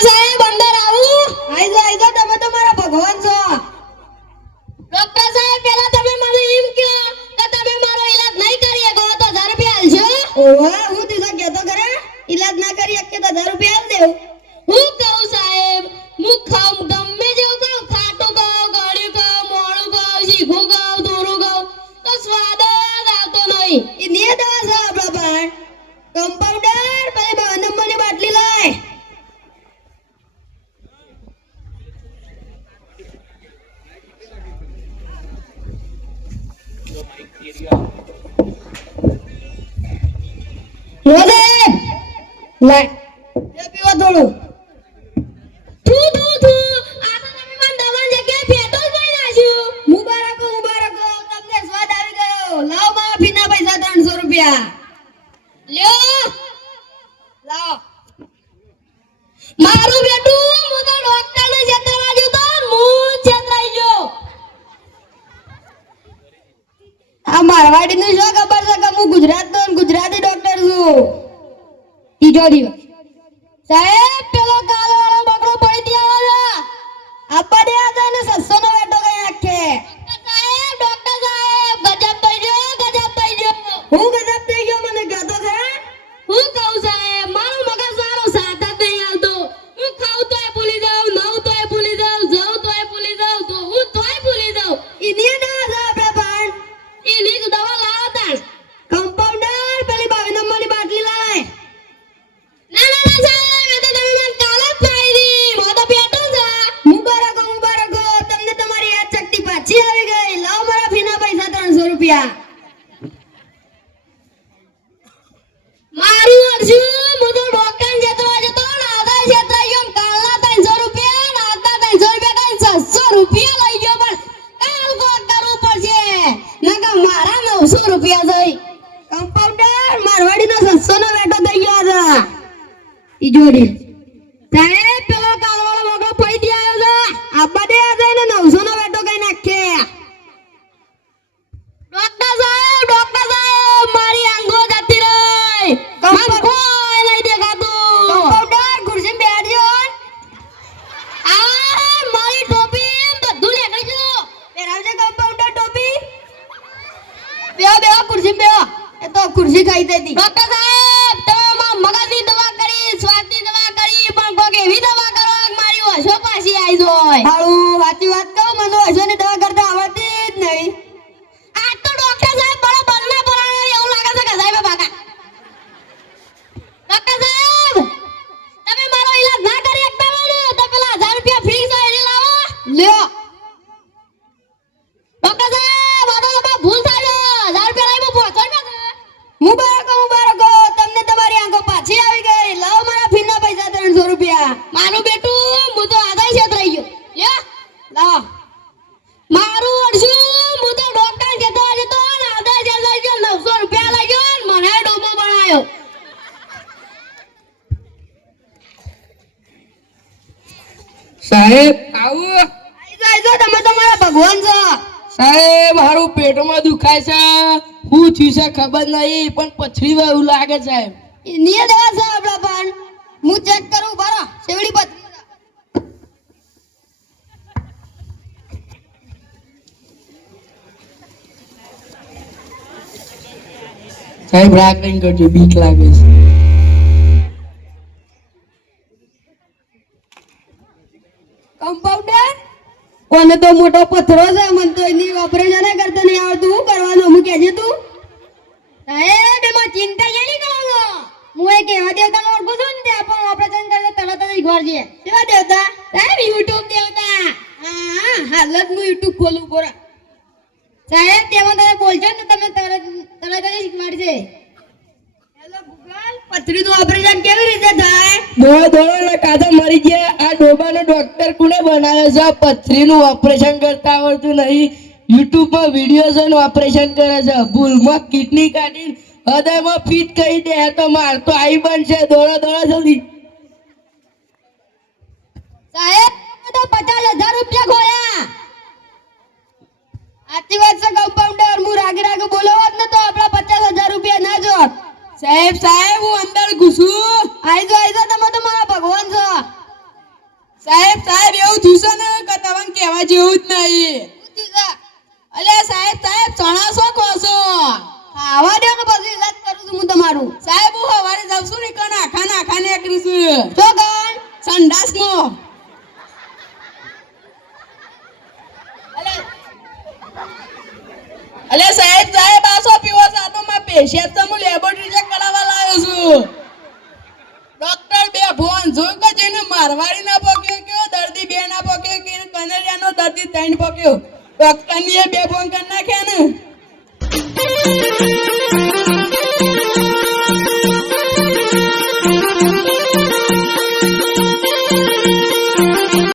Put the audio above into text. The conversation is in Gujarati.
ડોક્ટર સાહેબ અંદર આવું? આઈ જો તમે તો મારા ભગવાન છો. ડોક્ટર સાહેબ પહેલા તમે મને એમ કહો કે તમે મારો ઈલાજ નહીં કરી શકો તો 1000 રૂપિયા આલજો. ઓહો હું દીધો કેતો કરે ઈલાજ ના કરી શકે તો 1000 રૂપિયા આલ દેવ. હું કહું સાહેબ હું ખાવ ગમે જેવું કહું ખાટું કહું ગળ્યું કહું મોળું કહું શીખું કહું દૂરું કહું તો સ્વાદ જ આવતો નહીં. એ નિયત દવા છે આપણા પર. કમ્પાઉન્ડર પેલી નંબરની બાટલી લાય. રોદે લાય એ પીવા થોડું. થુ થુ થુ આ તો તમે મને દવાની જગ્યાએ પેટ્રોલ પાઈ નાખ્યું. મુબારક તમને સ્વાદ આવી ગયો. લાવ માફીના પૈસા 300 રૂપિયા લ્યો. લાવ મારું બેટું હું તો ડોક્ટરને છેતરવા ગયો તો હું છેતરાઈ ગયો. આ મારવાડીનું શું ખબર છે કે હું ગુજરાતી ડોક્ટર છું. ત્રીજો દિવસ સાહેબ પેલો કાલો વાળો બકરો પડી ત્યાં આપવા દે આ ને 600 નો વેટો કઈ નાખે. ડોક્ટર સાહેબ ગજબ થઈ ગયો. હું ગજબ થઈ ગયો મને કહેતો ખરા. હું કહું સાહેબ મારો મગજ સારો સાથ જ નહીં આવતો. હું ખાઉં તોય ભૂલી જાઉં નવ તોય ભૂલી જાઉં જઉં તોય ભૂલી જાઉં તો હું તોય ભૂલી જાઉં. ઈની દવા છે આપણે પણ ઈની દવા લાવો તાણ. કમ્પાઉન્ડર પેલી 22 નંબરની બાટલી લાય. ના સાહેબ એ તો તમે મને કાલ જ પાઈ દી. મો તો પેટું છે. મુબારક તમને તમારી યાદ શક્તિ પાછી આવી ગઈ. લાવ મારા ફીના પૈસા 300 રૂપિયા. મારું અર્જુન હું તો ડોક્ટર જતો નાદા છેતરાઈ ગયો. કાલના 300 રૂપિયા નાદા 300 રૂપિયા કઈ 600 રૂપિયા લઈ ગયો પણ કાલ કોક કરવું પડશે નકા મારા 900 રૂપિયા જઈ. કમ્પાઉન્ડર મારવાડીનો 600 નો વેટો થઈ ગયો છે. ઈ જોડી સાહેબ પેલો કાલવાળો મગો પડી આવ્યો છે. આબા દે આ જઈને 900 નો વેટો કઈ નાખે. ડોક્ટર સાહેબ મારી આંગો જતી રહી. કોઈ નહીં દેખાતું. કમ્પાઉન્ડર ખુરશી બેઠજો. આ મારી ટોપી બધું લેખડી ગયું. પહેરાવજે કમ્પાઉન્ડર ટોપી. બેહો ખુરશી બેહો. એ તો ખુરશી ખાઈ દેતી. ડોક્ટર સાહેબ તમે મગજની દવા કરી સ્વાદની દવા કરી પણ કોક એવી દવા કરો કે મારી ઓછો પાછી આવી જાય. હારું સાચી વાત કહું મને ઓછોની દવા કરતા આવડતી જ નહીં. આ તો ડોક્ટર સાહેબ બડો બલના બોલાવે એવું લાગે છે કે સાહેબ બાકા. ડોક્ટર સાહેબ તમે મારો ઈલાજ ના કરી શકતા હોય તો પેલા 1000 રૂપિયા ફીસ હોય એ લાવો. લ્યો ડોક્ટર સાહેબ આ તો ભૂલ થાય છે. 1000 રૂપિયા લઈ પહોંચો ને. મુબારક તમને તમારી આંખો પાછી આવી ગઈ. લાવ મારા ફીના પૈસા 300 રૂપિયા. મારું બેટું હું તો આધાય છેતરાઈ ગયો. લ્યો લાવ મારું અર્જુન હું તો ડોક્ટર જતો ને આધાય છેતરાઈ ગયો. 900 રૂપિયા લઈ ગયો ને મને ડોબો બનાવ્યો. સાહેબ આવો. આઈ જો તમે તો મારા ભગવાન છો. સાહેબ મારું પેટમાં દુખાય છે. હું થયું છે ખબર નહીં પણ પથરી વાળું લાગે સાહેબ. નિયત દવા છે આપડા પણ હું ચેક કરું બરો સેવડી પથરી. સાહેબ રાગ નહીં કરજો બીક લાગે છે. કમ્પાઉન્ડર કોને તો મોટો પથરો છે મને તો એની ઓપરેશન કરતા નહીં આવડતું. શું કરવાનું હું કહેજે તું. સાહેબ એમાં ચિંતા કેની કરવાનો. હું એક એવા દેવતાને ઓળખું છું ને ત્યાં પણ ઓપરેશન કરે તરત જ ઘર જઈએ. કેવા દેવતા સાહેબ યુટ્યુબ દેવતા. હા હાલ જ હું યુટ્યુબ ખોલું બોરા. સાહેબ તેમાં તમે બોલજો ને તમે તરત જ શીખવાડશે. હેલો ગૂગલ પથરીનું ઓપરેશન કેવી રીતે થાય. દોડો ને કાદા મરી ગયા. આ ડોબાનો ડોક્ટર કોને બનાવ્યો છે. પથરીનું ઓપરેશન કરતા આવડતું નહીં. યુટ્યુબ પર વિડિયો જોઈને ઓપરેશન કરે છે. ભૂલમાં કિડની કાઢીને હૃદયમાં ફિટ કરી દે તો માર તો આઈ બનશે. દોડો જલ્દી. સાહેબ તો 50,000 રૂપિયા ખોયા. આથી વાત છે કમ્પાઉન્ડર. હું રાગે બોલાવત ને તો આપડા 50,000 રૂપિયા ના જોત. સાહેબ હું અંદર ઘૂસું. આઈ જો તમે તો મારા ભગવાન છો. કહેવા જેવું જ નહીં. અલ્યા સાહેબ ચણા શો કહો છો? આવા દે ને પછી ઇલાજ કરું છું હું તમારું. સાહેબ હું સવારે જાઉં છું ને કણ આખા નીકળી છું તો કણ સંડાસમાં. અલ્યા સાહેબ આ શું પીવો છો? આ તો મારા પેશિયન્ટ તો હું લેબોરેટરી ચેક કરાવવા લાવ્યો છું. ડોક્ટર બે ફોન જોયું કે જેને મારવાડી ના પક્યો કયો, દર્દી બે ના પક્યો કે કનેરિયાનો દર્દી ત્રણ પક્યો. ડોક્ટર ની બે ફોન કરી નાખ્યા ને.